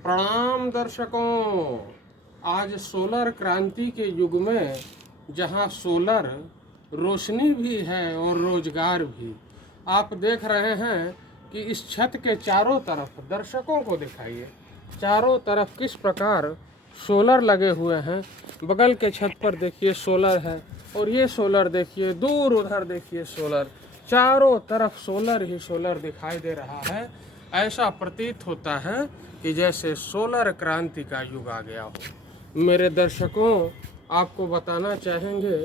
प्रणाम दर्शकों। आज सोलर क्रांति के युग में जहां सोलर रोशनी भी है और रोजगार भी, आप देख रहे हैं कि इस छत के चारों तरफ, दर्शकों को दिखाइए, चारों तरफ किस प्रकार सोलर लगे हुए हैं। बगल के छत पर देखिए सोलर है, और ये सोलर देखिए, दूर उधर देखिए सोलर, चारों तरफ सोलर ही सोलर दिखाई दे रहा है। ऐसा प्रतीत होता है कि जैसे सोलर क्रांति का युग आ गया हो। मेरे दर्शकों, आपको बताना चाहेंगे,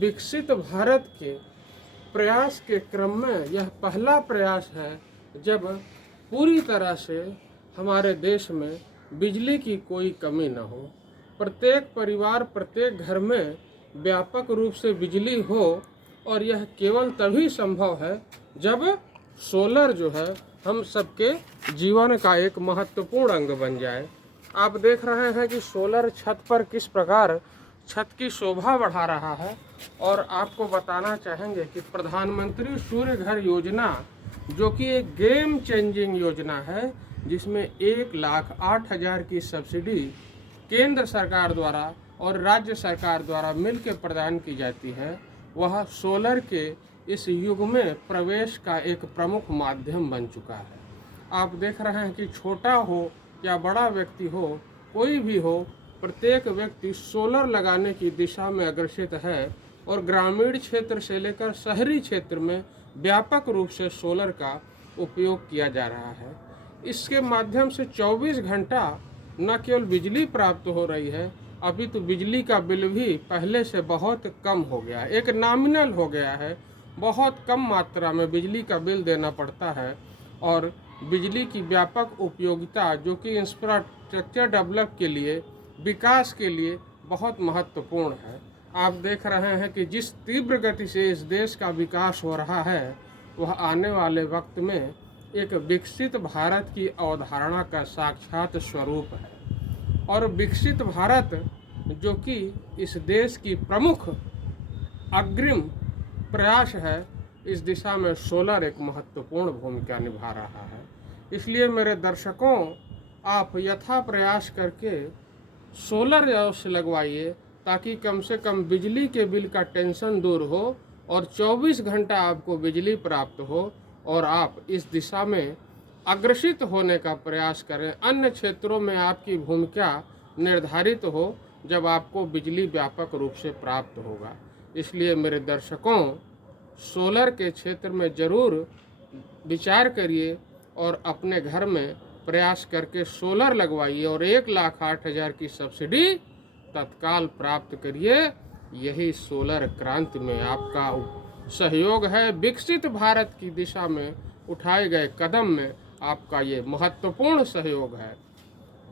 विकसित भारत के प्रयास के क्रम में यह पहला प्रयास है जब पूरी तरह से हमारे देश में बिजली की कोई कमी न हो। प्रत्येक परिवार, प्रत्येक घर में व्यापक रूप से बिजली हो, और यह केवल तभी संभव है जब सोलर जो है हम सबके जीवन का एक महत्वपूर्ण अंग बन जाए। आप देख रहे हैं कि सोलर छत पर किस प्रकार छत की शोभा बढ़ा रहा है। और आपको बताना चाहेंगे कि प्रधानमंत्री सूर्य घर योजना, जो कि एक गेम चेंजिंग योजना है, जिसमें 1,08,000 की सब्सिडी केंद्र सरकार द्वारा और राज्य सरकार द्वारा मिलकर प्रदान की जाती है, वह सोलर के इस युग में प्रवेश का एक प्रमुख माध्यम बन चुका है। आप देख रहे हैं कि छोटा हो या बड़ा व्यक्ति हो, कोई भी हो, प्रत्येक व्यक्ति सोलर लगाने की दिशा में अग्रसित है, और ग्रामीण क्षेत्र से लेकर शहरी क्षेत्र में व्यापक रूप से सोलर का उपयोग किया जा रहा है। इसके माध्यम से 24 घंटा न केवल बिजली प्राप्त हो रही है, अभी तो बिजली का बिल भी पहले से बहुत कम हो गया है, एक नॉमिनल हो गया है। बहुत कम मात्रा में बिजली का बिल देना पड़ता है, और बिजली की व्यापक उपयोगिता, जो कि इंफ्रास्ट्रक्चर डेवलप के लिए, विकास के लिए बहुत महत्वपूर्ण है। आप देख रहे हैं कि जिस तीव्र गति से इस देश का विकास हो रहा है, वह आने वाले वक्त में एक विकसित भारत की अवधारणा का साक्षात स्वरूप है। और विकसित भारत, जो कि इस देश की प्रमुख अग्रिम प्रयास है, इस दिशा में सोलर एक महत्वपूर्ण भूमिका निभा रहा है। इसलिए मेरे दर्शकों, आप यथा प्रयास करके सोलर अवश्य लगवाइए, ताकि कम से कम बिजली के बिल का टेंशन दूर हो और 24 घंटा आपको बिजली प्राप्त हो, और आप इस दिशा में अग्रसित होने का प्रयास करें। अन्य क्षेत्रों में आपकी भूमिका निर्धारित हो जब आपको बिजली व्यापक रूप से प्राप्त होगा। इसलिए मेरे दर्शकों, सोलर के क्षेत्र में ज़रूर विचार करिए और अपने घर में प्रयास करके सोलर लगवाइए, और 1,08,000 की सब्सिडी तत्काल प्राप्त करिए। यही सोलर क्रांति में आपका सहयोग है। विकसित भारत की दिशा में उठाए गए कदम में आपका ये महत्वपूर्ण सहयोग है।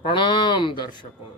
प्रणाम दर्शकों।